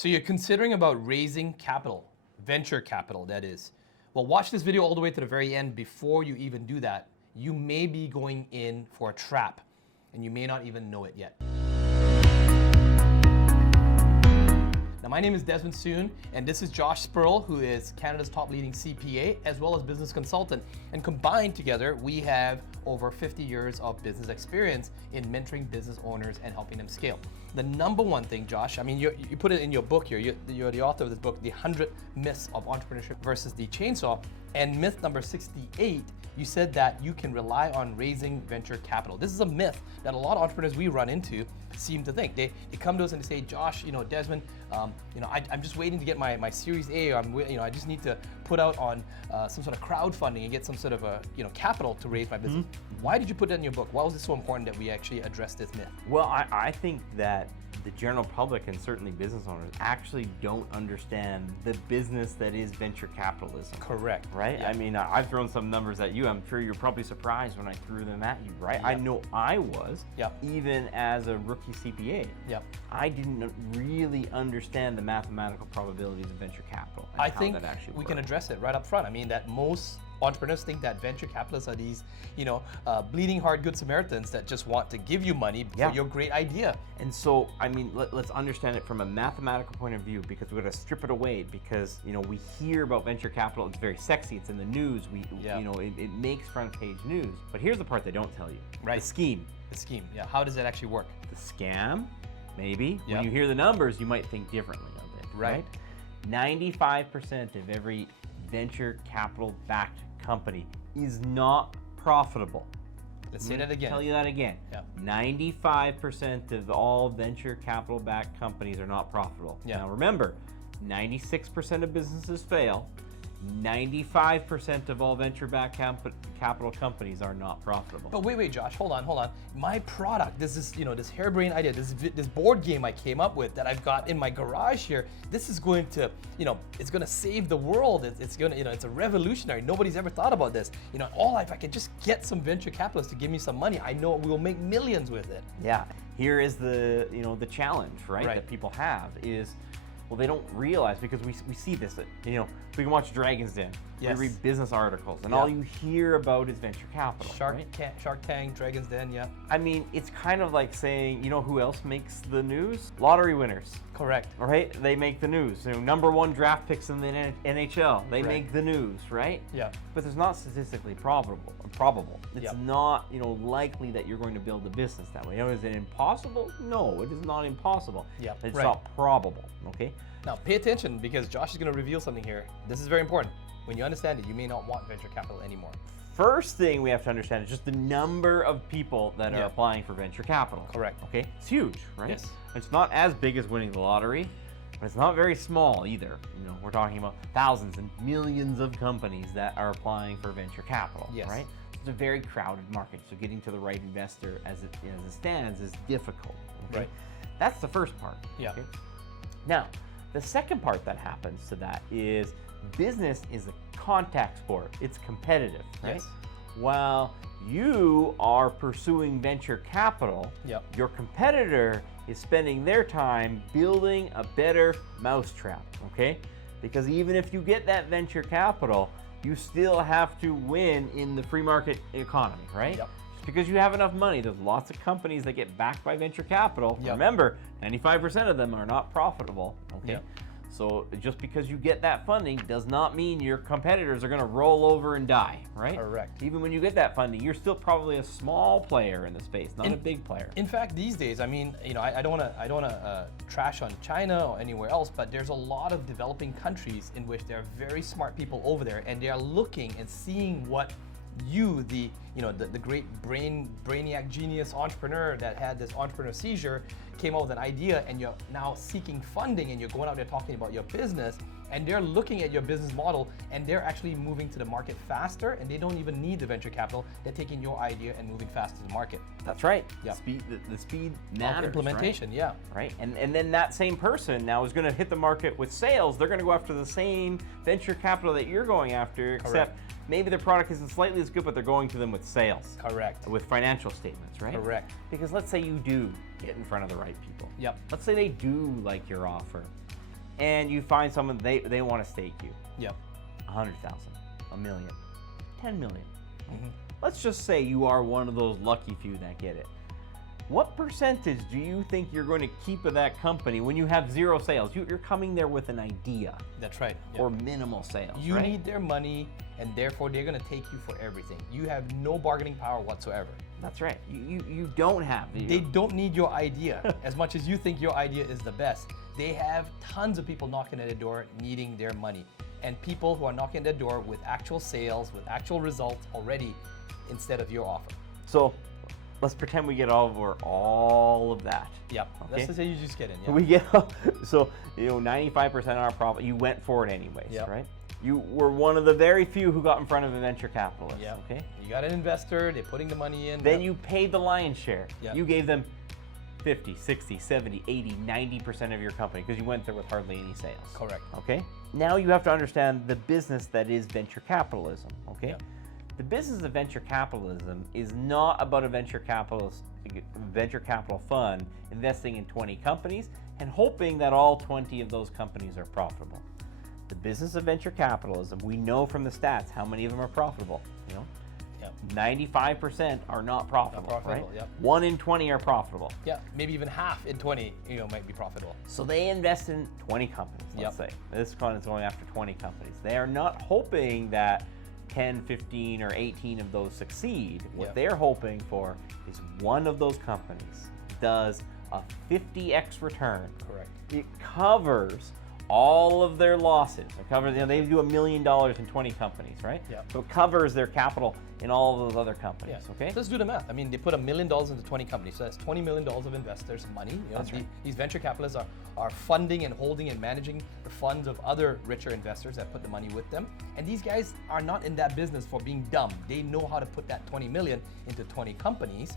So you're considering about raising capital, venture capital, that is. Well, watch this video all the way to the very end. Before you even do that, you may be going in for a trap, and you may not even know it yet. Now, my name is Desmond Soon, and this is Josh Spurrell, who is Canada's top leading CPA, as well as business consultant. And combined together, we have over 50 years of business experience in mentoring business owners and helping them scale. The number one thing, Josh, I mean, you put it in your book here, you're the author of this book, The 100 Myths of Entrepreneurship versus the Chainsaw. And myth number 68, you said that you can rely on raising venture capital. This is a myth that a lot of entrepreneurs we run into seem to think. They come to us and they say, Josh, Desmond, I'm just waiting to get my Series A, or I just need to put out on some sort of crowdfunding and get some sort of capital to raise my business. Mm-hmm. Why did you put that in your book? Why was it so important that we actually address this myth? Well, I think that the general public and certainly business owners actually don't understand the business that is venture capitalism. Correct. Right? Yeah. I mean, I've thrown some numbers at you. I'm sure you're probably surprised when I threw them at you, right? Yep. I know I was, even as a rookie CPA. Yep. I didn't really understand the mathematical probabilities of venture capital and I think we can address it right up front. I mean, that most entrepreneurs think that venture capitalists are these, bleeding heart good Samaritans that just want to give you money for your great idea. And so, I mean, let's understand it from a mathematical point of view, because we're going to strip it away, because, we hear about venture capital, it's very sexy, it's in the news, it makes front page news. But here's the part they don't tell you. Right. The scheme. The scheme, yeah. How does it actually work? The scam, maybe. When you hear the numbers, you might think differently of it. Right. 95% of every venture capital backed company is not profitable. Let's say that again. Tell you that again. Yep. 95% of all venture capital backed companies are not profitable. Yep. Now remember, 96% of businesses fail. 95% of all venture-backed capital companies are not profitable. But wait, Josh, hold on. My product, this harebrained idea, this board game I came up with that I've got in my garage here. This is going to, it's going to save the world. It's going to, it's a revolutionary. Nobody's ever thought about this. If I could just get some venture capitalists to give me some money, I know we will make millions with it. Yeah. Here is the, the challenge, right? That people have is, well, they don't realize, because we see this, we can watch Dragon's Den, we read business articles, and all you hear about is venture capital. Shark Tank, Dragon's Den, I mean, it's kind of like saying, who else makes the news? Lottery winners. Correct. Right? They make the news. Number one draft picks in the NHL, they make the news, right? Yeah. But it's not statistically probable. It's not, likely that you're going to build a business that way. Is it impossible? No, it is not impossible. Yeah. It's not probable, okay? Now pay attention, because Josh is going to reveal something here. This is very important. When you understand it, you may not want venture capital anymore. First thing we have to understand is just the number of people that are applying for venture capital. Correct. Okay? It's huge, right? Yes. It's not as big as winning the lottery, but it's not very small either. We're talking about thousands and millions of companies that are applying for venture capital, right? It's a very crowded market, so getting to the right investor as it stands is difficult. Okay? Right. That's the first part. Yeah. Okay? Now, the second part that happens to that is business is a contact sport. It's competitive, right? Yes. While you are pursuing venture capital, your competitor is spending their time building a better mousetrap, okay? Because even if you get that venture capital, you still have to win in the free market economy, right? Yep. Just because you have enough money, there's lots of companies that get backed by venture capital. Remember, 95% of them are not profitable, okay? So just because you get that funding does not mean your competitors are going to roll over and die, right? Correct. Even when you get that funding, you're still probably a small player in the space, not a big player. In fact, these days, I mean, I don't want to trash on China or anywhere else, but there's a lot of developing countries in which there are very smart people over there, and they are looking and seeing what you, the great brainiac genius entrepreneur that had this entrepreneur seizure, came up with an idea, and you're now seeking funding, and you're going out there talking about your business, and they're looking at your business model, and they're actually moving to the market faster, and they don't even need the venture capital. They're taking your idea and moving fast to the market. That's right. The speed matters. Implementation, right? And then that same person now is going to hit the market with sales. They're going to go after the same venture capital that you're going after, except maybe their product isn't slightly as good, but they're going to them with sales. Correct. With financial statements, right? Correct. Because let's say you do get in front of the right people. Yep. Let's say they do like your offer. and you find someone they want to stake you. Yep. 100,000, $1 million, 10 million. Let's just say you are one of those lucky few that get it. What percentage do you think you're going to keep of that company when you have zero sales? You're coming there with an idea. That's right. Yep. Or minimal sales. You need their money, and therefore they're going to take you for everything. You have no bargaining power whatsoever. That's right. You don't have. They don't need your idea as much as you think your idea is the best. They have tons of people knocking at their door needing their money, and people who are knocking at their door with actual sales, with actual results already, instead of your offer. So let's pretend we get over all of that. Yep. Okay? Let's just say you just get in. Yep. We get 95% of our profit. You went for it anyways, yep. right? You were one of the very few who got in front of a venture capitalist. Yep. Okay. You got an investor. They're putting the money in. Then you paid the lion's share. Yep. You gave them 50, 60, 70, 80, 90% of your company because you went there with hardly any sales. Correct. Okay. Now you have to understand the business that is venture capitalism. Okay. Yep. The business of venture capitalism is not about a venture capital fund investing in 20 companies and hoping that all 20 of those companies are profitable. The business of venture capitalism, we know from the stats how many of them are profitable. You know, yep. 95% are not profitable, right? Yep. 1 in 20 are profitable. Yeah, maybe even half in 20, might be profitable. So they invest in 20 companies. Let's say this fund is going after 20 companies. They are not hoping that 10, 15, or 18 of those succeed. What they're hoping for is one of those companies does a 50x return. Correct. It covers all of their losses. It covers, they do $1 million in 20 companies, right? Yeah. So it covers their capital in all of those other companies, okay? So let's do the math. I mean, they put $1 million into 20 companies, so that's $20 million of investors' money. That's right. These venture capitalists are funding and holding and managing the funds of other richer investors that put the money with them. And these guys are not in that business for being dumb. They know how to put that 20 million into 20 companies,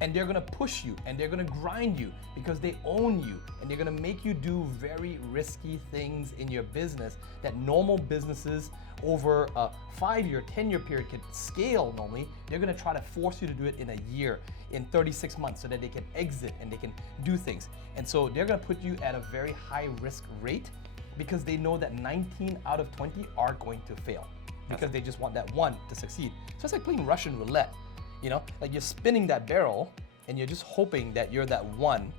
and they're gonna push you and they're gonna grind you because they own you, and they're gonna make you do very risky things in your business that normal businesses over a 5-year, 10-year period can scale normally. They're gonna try to force you to do it in a year, in 36 months, so that they can exit and they can do things. And so they're gonna put you at a very high risk rate because they know that 19 out of 20 are going to fail because they just want that one to succeed. So it's like playing Russian roulette. Like you're spinning that barrel and you're just hoping that you're that one,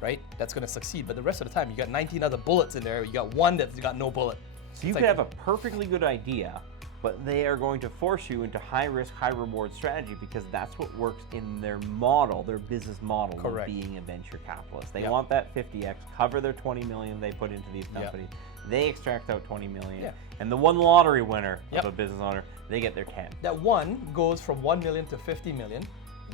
right, that's gonna succeed. But the rest of the time, you got 19 other bullets in there, you got one that's got no bullet. So you could have a perfectly good idea, but they are going to force you into high risk, high reward strategy because that's what works in their model, their business model of being a venture capitalist. They want that 50x, cover their 20 million they put into these companies. They extract out 20 million, and the one lottery winner of a business owner, they get their 10. That one goes from 1 million to 50 million.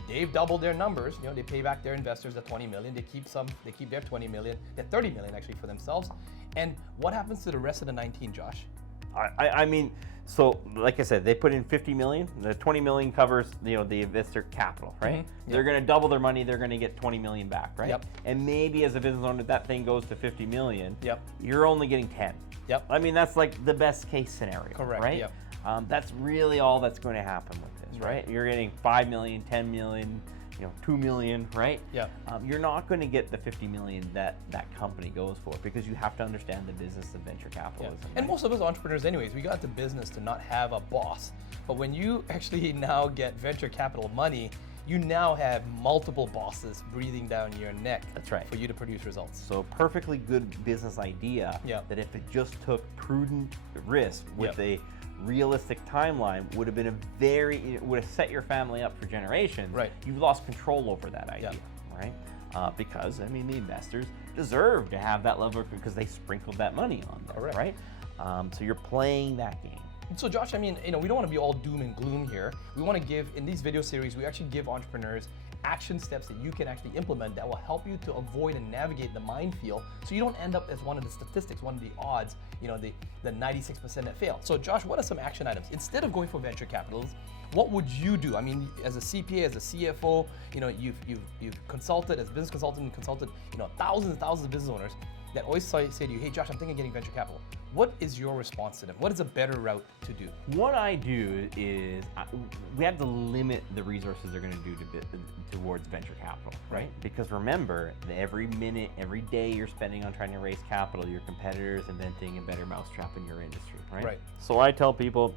They've doubled their numbers. They pay back their investors at 20 million. They keep their 20 million, they're 30 million actually for themselves. And what happens to the rest of the 19, Josh? I mean, so like I said, they put in 50 million. The 20 million covers the investor capital, right? They're going to double their money. They're going to get 20 million back, right? And maybe as a business owner, that thing goes to 50 million. You're only getting 10. I mean, that's like the best case scenario, correct? Right? That's really all that's going to happen with this, right? You're getting 5 million, 10 million, 2 million, right? You're not going to get the 50 million that company goes for because you have to understand the business of venture capitalism. And most of us entrepreneurs anyways, we got into business to not have a boss. But when you actually now get venture capital money, you now have multiple bosses breathing down your neck. That's right. For you to produce results. So perfectly good business idea that if it just took prudent risk with a realistic timeline would have set your family up for generations. Right. You've lost control over that idea, right? Because the investors deserve to have that level because they sprinkled that money on them, right? So you're playing that game. So Josh, we don't want to be all doom and gloom here. We want to give, in these video series, we actually give entrepreneurs action steps that you can actually implement that will help you to avoid and navigate the minefield so you don't end up as one of the statistics, one of the odds, the 96% that fail. So Josh, what are some action items? Instead of going for venture capitals, what would you do? I mean, as a CPA, as a CFO, you've consulted, as a business consultant, thousands and thousands of business owners. that always say to you, hey Josh, I'm thinking of getting venture capital. What is your response to them? What is a better route to do? What I do is we have to limit the resources they're going to do towards venture capital, right? Because remember, every minute, every day you're spending on trying to raise capital, your competitor is inventing a better mousetrap in your industry, right? So I tell people,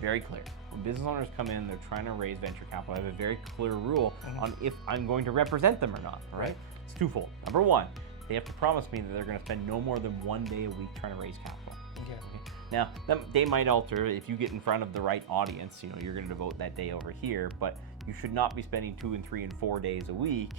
very clear, when business owners come in, they're trying to raise venture capital, I have a very clear rule on if I'm going to represent them or not, right? It's twofold. Number one, they have to promise me that they're going to spend no more than 1 day a week trying to raise capital. Okay. Now, they might alter if you get in front of the right audience. You're going to devote that day over here, but you should not be spending 2 and 3 and 4 days a week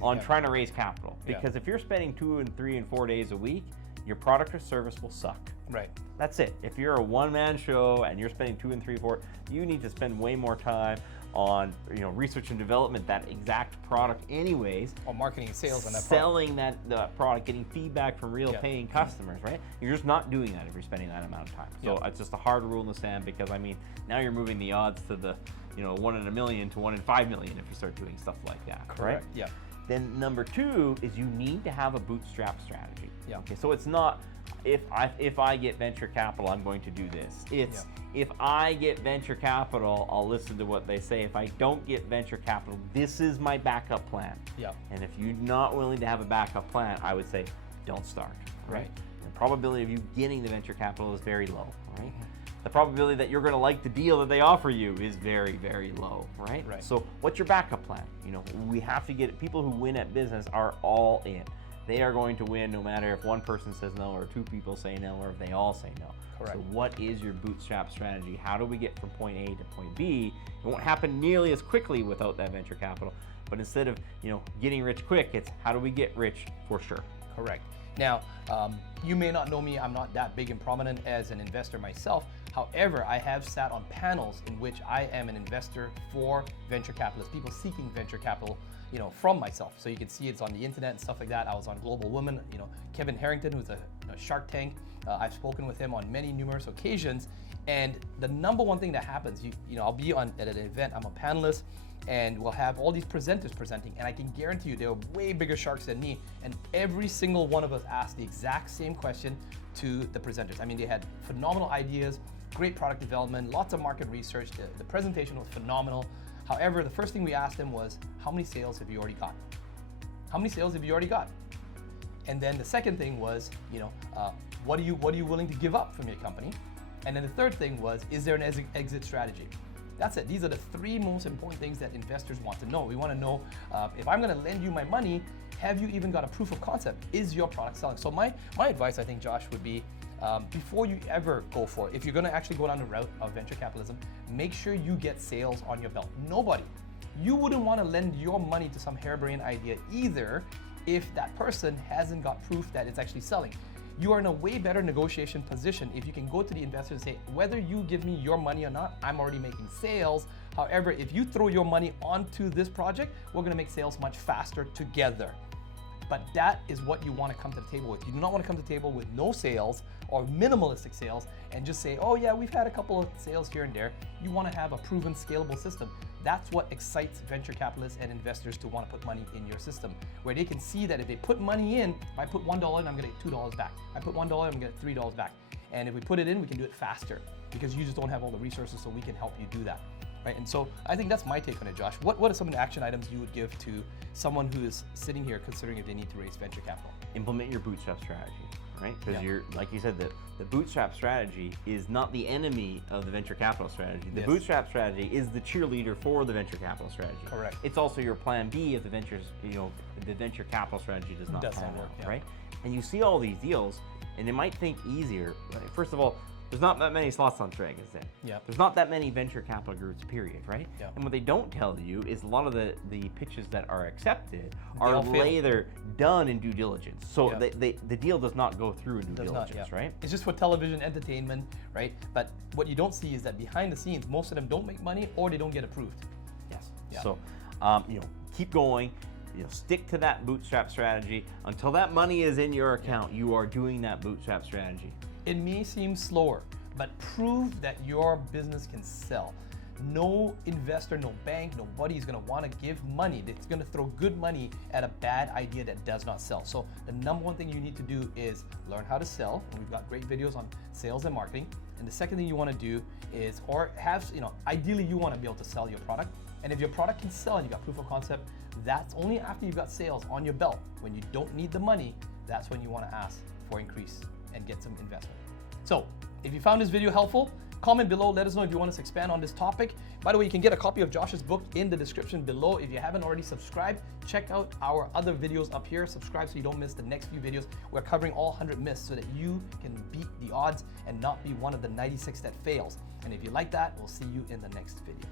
on trying to raise capital. Because if you're spending 2 and 3 and 4 days a week, your product or service will suck. Right. That's it. If you're a one-man show and you're spending 2 and 3, 4, you need to spend way more time on research and development, that exact product anyways. Or marketing and sales on that selling the product, getting feedback from real paying customers, right? You're just not doing that if you're spending that amount of time. So it's just a hard rule in the sand, because now you're moving the odds to the 1 in a million to 1 in 5 million if you start doing stuff like that. Correct. Right? Yeah. Then number 2 is you need to have a bootstrap strategy. Yeah. Okay. So it's not if I get venture capital, I'm going to do this. It's if I get venture capital, I'll listen to what they say. If I don't get venture capital, this is my backup plan. Yeah. And if you're not willing to have a backup plan, I would say don't start. Right. The probability of you getting the venture capital is very low. Right. The probability that you're going to like the deal that they offer you is very, very low. Right. So what's your backup plan? We have to get people who win at business are all in. They are going to win no matter if one person says no or 2 people say no or if they all say no. Correct. So what is your bootstrap strategy? How do we get from point A to point B? It won't happen nearly as quickly without that venture capital, but instead of getting rich quick, it's how do we get rich for sure. Correct. Now, you may not know me, I'm not that big and prominent as an investor myself. However, I have sat on panels in which I am an investor for venture capitalists, people seeking venture capital from myself. So you can see it's on the internet and stuff like that. I was on Global Women, Kevin Harrington, who's a Shark Tank. I've spoken with him on many numerous occasions. And the number one thing that happens, I'll be at an event, I'm a panelist, and we'll have all these presenters presenting, and I can guarantee you they're way bigger sharks than me, and every single one of us asked the exact same question to the presenters. I mean, they had phenomenal ideas, great product development, lots of market research, the presentation was phenomenal. However, the first thing we asked them was, how many sales have you already got? How many sales have you already got? And then the second thing was, what are you willing to give up from your company? And then the third thing was, is there an exit strategy? That's it. These are the 3 most important things that investors want to know. We want to know, if I'm going to lend you my money, have you even got a proof of concept? Is your product selling? So my advice, I think, Josh, would be, before you ever go for it, if you're going to actually go down the route of venture capitalism, make sure you get sales on your belt. Nobody. You wouldn't want to lend your money to some harebrained idea either if that person hasn't got proof that it's actually selling. You are in a way better negotiation position if you can go to the investor and say, whether you give me your money or not, I'm already making sales. However, if you throw your money onto this project, we're going to make sales much faster together. But that is what you want to come to the table with. You do not want to come to the table with no sales or minimalistic sales and just say, oh yeah, we've had a couple of sales here and there. You want to have a proven scalable system. That's what excites venture capitalists and investors to want to put money in your system, where they can see that if they put money in, if I put $1 in, I'm going to get $2 back. I put $1 in, I'm going to get $3 back. And if we put it in, we can do it faster because you just don't have all the resources, so we can help you do that. Right? And so I think that's my take on it, Josh. What are some of the action items you would give to someone who is sitting here considering if they need to raise venture capital? Implement your bootstrap strategy, right? Because you're, like you said, the bootstrap strategy is not the enemy of the venture capital strategy. The bootstrap strategy is the cheerleader for the venture capital strategy. Correct. It's also your plan B if the the venture capital strategy does not work, right? And you see all these deals, and it might think easier. Right? First of all, there's not that many slots on Dragons Den. Yeah. There's not that many venture capital groups, period, right? Yeah. And what they don't tell you is a lot of the pitches that are accepted are later done in due diligence. So the deal does not go through in due diligence, right? It's just for television entertainment, right? But what you don't see is that behind the scenes, most of them don't make money or they don't get approved. Yes. Yeah. So, keep going. Stick to that bootstrap strategy until that money is in your account. You are doing that bootstrap strategy. It may seem slower, but prove that your business can sell. No investor, no bank, nobody is gonna wanna give money. It's gonna throw good money at a bad idea that does not sell. So the number one thing you need to do is learn how to sell. And we've got great videos on sales and marketing. And the second thing you wanna do is, ideally you wanna be able to sell your product. And if your product can sell and you got proof of concept, that's only after you've got sales on your belt. When you don't need the money, that's when you wanna ask for increase and get some investment. So if you found this video helpful, comment below, let us know if you want us to expand on this topic. By the way, you can get a copy of Josh's book in the description below. If you haven't already subscribed, check out our other videos up here. Subscribe so you don't miss the next few videos. We're covering all 100 myths so that you can beat the odds and not be one of the 96 that fails. And if you like that, we'll see you in the next video.